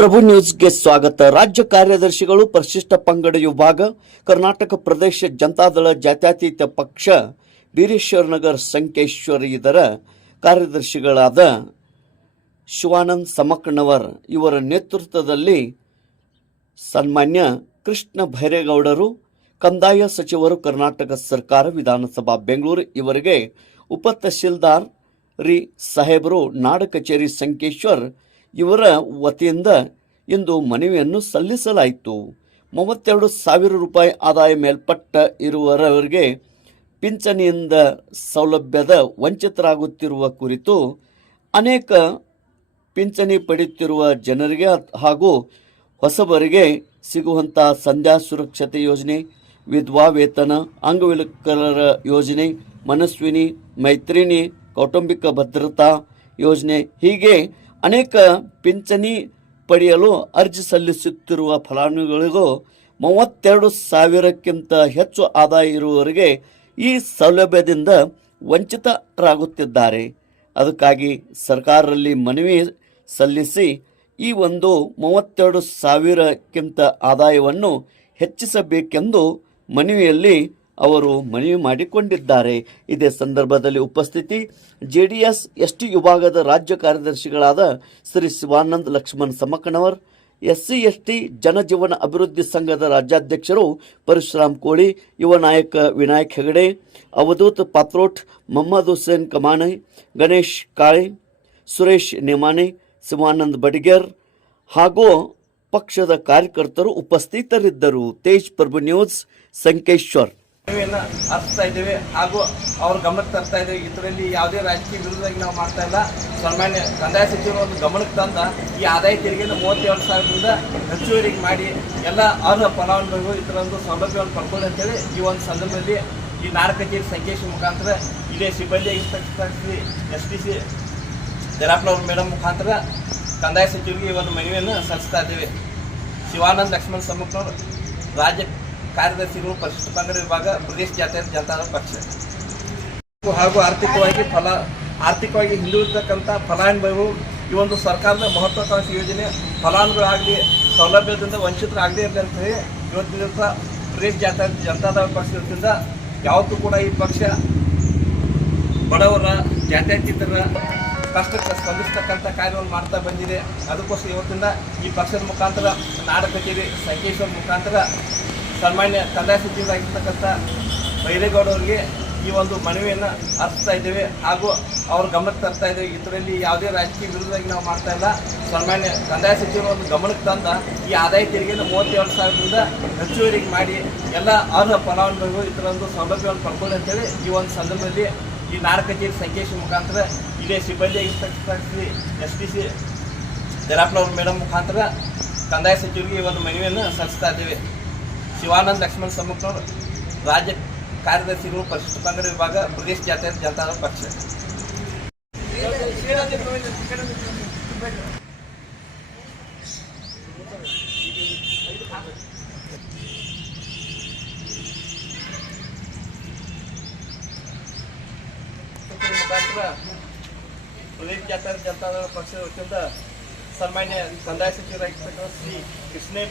ಪ್ರಭು ನ್ಯೂಸ್ಗೆ ಸ್ವಾಗತ. ರಾಜ್ಯ ಕಾರ್ಯದರ್ಶಿಗಳು, ಪರಿಶಿಷ್ಟ ಪಂಗಡ ವಿಭಾಗ ಕರ್ನಾಟಕ ಪ್ರದೇಶ ಜನತಾದಳ ಜಾತ್ಯತೀತ ಪಕ್ಷ, ಬೀರೇಶ್ವರ ಸಂಕೇಶ್ವರ ಇದರ ಕಾರ್ಯದರ್ಶಿಗಳಾದ ಶಿವಾನಂದ್ ಸಮಕಣ್ಣವರ್ ಇವರ ನೇತೃತ್ವದಲ್ಲಿ ಸನ್ಮಾನ್ಯ ಕೃಷ್ಣ ಭೈರೇಗೌಡರು, ಕಂದಾಯ ಸಚಿವರು, ಕರ್ನಾಟಕ ಸರ್ಕಾರ, ವಿಧಾನಸಭಾ ಬೆಂಗಳೂರು ಇವರಿಗೆ ಉಪ ತಹಶೀಲ್ದಾರ್ ರಿ ಸಾಹೇಬರು, ನಾಡ ಕಚೇರಿ ಸಂಕೇಶ್ವರ್ ಇವರ ವತಿಯಿಂದ ಇಂದು ಮನವಿಯನ್ನು ಸಲ್ಲಿಸಲಾಯಿತು. ಮೂವತ್ತೆರಡು ಸಾವಿರ ರೂಪಾಯಿ ಆದಾಯ ಮೇಲ್ಪಟ್ಟ ಇರುವವರಿಗೆ ಪಿಂಚಣಿಯಿಂದ ಸೌಲಭ್ಯದ ವಂಚಿತರಾಗುತ್ತಿರುವ ಕುರಿತು ಅನೇಕ ಪಿಂಚಣಿ ಪಡೆಯುತ್ತಿರುವ ಜನರಿಗೆ ಹಾಗೂ ಹೊಸಬರಿಗೆ ಸಿಗುವಂತಹ ಸಂಧ್ಯಾ ಸುರಕ್ಷತೆ ಯೋಜನೆ, ವಿಧವಾ ವೇತನ, ಅಂಗವಿಕಲರ ಯೋಜನೆ, ಮನಸ್ವಿನಿ ಮೈತ್ರಿನಿ ಕೌಟುಂಬಿಕ ಭದ್ರತಾ ಯೋಜನೆ ಹೀಗೆ ಅನೇಕ ಪಿಂಚಣಿ ಪಡೆಯಲು ಅರ್ಜಿ ಸಲ್ಲಿಸುತ್ತಿರುವ ಫಲಾನುಭವಿಗಳಿಗೂ ಮೂವತ್ತೆರಡು ಸಾವಿರಕ್ಕಿಂತ ಹೆಚ್ಚು ಆದಾಯ ಇರುವವರಿಗೆ ಈ ಸೌಲಭ್ಯದಿಂದ ವಂಚಿತರಾಗುತ್ತಿದ್ದಾರೆ. ಅದಕ್ಕಾಗಿ ಸರ್ಕಾರದಲ್ಲಿ ಮನವಿ ಸಲ್ಲಿಸಿ ಈ ಒಂದು ಮೂವತ್ತೆರಡು ಸಾವಿರಕ್ಕಿಂತ ಆದಾಯವನ್ನು ಹೆಚ್ಚಿಸಬೇಕೆಂದು ಮನವಿಯಲ್ಲಿ ಅವರು ಮನವಿ ಮಾಡಿಕೊಂಡಿದ್ದಾರೆ. ಇದೇ ಸಂದರ್ಭದಲ್ಲಿ ಉಪಸ್ಥಿತಿ ಜೆಡಿಎಸ್ ಎಸ್ಟಿ ವಿಭಾಗದ ರಾಜ್ಯ ಕಾರ್ಯದರ್ಶಿಗಳಾದ ಶ್ರೀ ಶಿವಾನಂದ್ ಲಕ್ಷ್ಮಣ್ ಸಮಕಣವರ್ ಎಸ್ಸಿ ಎಸ್ಟಿ ಜನಜೀವನ ಅಭಿವೃದ್ಧಿ ಸಂಘದ ರಾಜ್ಯಾಧ್ಯಕ್ಷರು ಪರಶುರಾಮ್ ಕೋಳಿ, ಯುವ ನಾಯಕ ವಿನಾಯಕ್ ಹೆಗಡೆ, ಅವಧೂತ್ ಪಾತ್ರೋಟ್ ಮೊಹಮ್ಮದ್ ಹುಸೇನ್ ಕಮಾನೆ ಗಣೇಶ್ ಕಾಳೆ, ಸುರೇಶ್ ನೇಮಾನೆ ಶಿವಾನಂದ್ ಬಡಿಗೇರ್ ಹಾಗೂ ಪಕ್ಷದ ಕಾರ್ಯಕರ್ತರು ಉಪಸ್ಥಿತರಿದ್ದರು. ತೇಜ್ ಪ್ರಭು ನ್ಯೂಸ್, ಸಂಕೇಶ್ವರ್. ಅರ್ಪಿಸ್ತಾ ಇದ್ದೇವೆ. ಹಾಗೂ ಅವ್ರ ಗಮನಕ್ಕೆ ತರ್ತಾ ಇದ್ದೇವೆ. ಇದರಲ್ಲಿ ಯಾವುದೇ ರಾಜಕೀಯ ವಿರುದ್ಧವಾಗಿ ನಾವು ಮಾಡ್ತಾ ಇಲ್ಲ. ಸಾಮಾನ್ಯ ಕಂದಾಯ ಸಚಿವರು ಒಂದು ಗಮನಕ್ಕೆ ತಂದ ಈ ಆದಾಯ ತೆರಿಗೆಯನ್ನು ಮೂವತ್ತೇಳು ಸಾವಿರದಿಂದ ಹೆಚ್ಚುವರಿಗೆ ಮಾಡಿ ಎಲ್ಲ ಅರ್ಹ ಫಲಾನುಭವಿಗಳು ಇದರ ಒಂದು ಸೌಲಭ್ಯವನ್ನು ಪಡ್ಕೊಳ್ಳಿ ಅಂತೇಳಿ ಈ ಒಂದು ಸಂದರ್ಭದಲ್ಲಿ ಈ ನಾಡ ಕಚೇರಿ ಸಂಕೇಶ್ ಮುಖಾಂತರ ಇದೇ ಸಿಬ್ಬಂದಿ ಎಸ್ ಟಿ ಸಿ ಜರಾಪ್ನವ್ರ ಮೇಡಮ್ ಮುಖಾಂತರ ಕಂದಾಯ ಸಚಿವರಿಗೆ ಈ ಒಂದು ಮನವಿಯನ್ನು ಸಲ್ಲಿಸ್ತಾ ಇದ್ದೇವೆ. ಶಿವಾನಂದ್ ಲಕ್ಷ್ಮಣ್ ಸಮ್ಮಕ್ನವರು ರಾಜ್ಯ ಕಾರ್ಯದರ್ಶಿಗಳು ಪರಿಶಿಷ್ಟ ಪಂಗಡ ವಿಭಾಗ ಪ್ರದೇಶ ಜಾತ್ಯ ಜನತಾ ಪಕ್ಷ. ಹಾಗೂ ಆರ್ಥಿಕವಾಗಿ ಫಲ, ಆರ್ಥಿಕವಾಗಿ ಹಿಂದುಳಿದಕ್ಕಂಥ ಫಲಾನುಭವಿಗಳು ಈ ಒಂದು ಸರ್ಕಾರದ ಮಹತ್ವಾಕಾಂಕ್ಷಿ ಯೋಜನೆ ಫಲಾನುಭವಿಗಳಾಗಲಿ, ಸೌಲಭ್ಯದಿಂದ ವಂಚಿತರಾಗದೇ ಇರಲಿ ಅಂತ ಹೇಳಿ ಇವತ್ತಿನ ದಿವಸ ಪ್ರದೇಶ ಜಾತ್ಯತೀತ ಜನತಾದಳ ಪಕ್ಷದಿಂದ ಯಾವತ್ತೂ ಕೂಡ ಈ ಪಕ್ಷ ಬಡವರ ಜಾತ್ಯತೀತರ ಕಷ್ಟಕ್ಕೆ ಸ್ಪಂದಿಸ್ತಕ್ಕಂಥ ಕಾರ್ಯವನ್ನು ಮಾಡ್ತಾ ಬಂದಿದೆ. ಅದಕ್ಕೋಸ್ಕರ ಇವತ್ತಿಂದ ಈ ಪಕ್ಷದ ಮುಖಾಂತರ ನಾಡ ಕಚೇರಿ ಸಂಕೇಶ್ವರ ಮುಖಾಂತರ ಸನ್ಮಾನ್ಯ ಕಂದಾಯ ಸಚಿವರಾಗಿರ್ತಕ್ಕಂಥ ಬೈರೇಗೌಡರಿಗೆ ಈ ಒಂದು ಮನವಿಯನ್ನು ಅರ್ಪಿಸ್ತಾ ಇದ್ದೇವೆ ಹಾಗೂ ಅವ್ರ ಗಮನಕ್ಕೆ ತರ್ತಾ ಇದ್ದೇವೆ ಇದರಲ್ಲಿ ಯಾವುದೇ ರಾಜಕೀಯ ವಿರುದ್ಧವಾಗಿ ನಾವು ಮಾಡ್ತಾ ಇಲ್ಲ. ಸನ್ಮಾನ್ಯ ಕಂದಾಯ ಸಚಿವರು ಒಂದು ಗಮನಕ್ಕೆ ತಂದ ಈ ಆದಾಯ ತೆರಿಗೆಯನ್ನು ಮೂವತ್ತೇಳು ಸಾವಿರದಿಂದ ಹೆಚ್ಚುವರಿಗೆ ಮಾಡಿ ಎಲ್ಲ ಅರ್ಹ ಫಲಾನುಭವಿಗಳು ಇದರ ಒಂದು ಸೌಲಭ್ಯವನ್ನು ಪಡ್ಕೊಳ್ಳಿ ಅಂತೇಳಿ ಈ ಒಂದು ಸಂದರ್ಭದಲ್ಲಿ ಈ ನಾಡ ಕಚೇರಿ ಸಂಕೇಶ್ ಮುಖಾಂತರ ಇದೇ ಸಿಬ್ಬಂದಿ ಶ್ರೀ ಎಸ್ ಪಿ ಸಿ ಜರಾಪ್ನವ್ರ ಮೇಡಮ್ ಮುಖಾಂತರ ಕಂದಾಯ ಸಚಿವರಿಗೆ ಈ ಒಂದು ಮನವಿಯನ್ನು ಸಲ್ಲಿಸ್ತಾ ಇದ್ದೇವೆ. ಶಿವಾನಂದ್ ಲಕ್ಷ್ಮಣ್ ಸಮ್ಮಕ್ನವರು ರಾಜ್ಯ ಕಾರ್ಯದರ್ಶಿಗಳು ಪರಿಶಿಷ್ಟ ಪಂಗಡ ವಿಭಾಗ, ಪ್ರದೇಶ ಜಾತ್ಯತೀತ ಜನತಾದಳ ಪಕ್ಷ. ಮುಖಾಂತರ ಪ್ರದೇಶ ಜಾತ್ಯತೀತ ಜನತಾದಳ ಪಕ್ಷದ ವತಿಯಿಂದ ಸನ್ಮಾನ್ಯ ಕಂದಾಯ ಸಚಿವರಾಗಿರ್ತಕ್ಕಂಥ ಶ್ರೀ ಕೃಷ್ಣೇ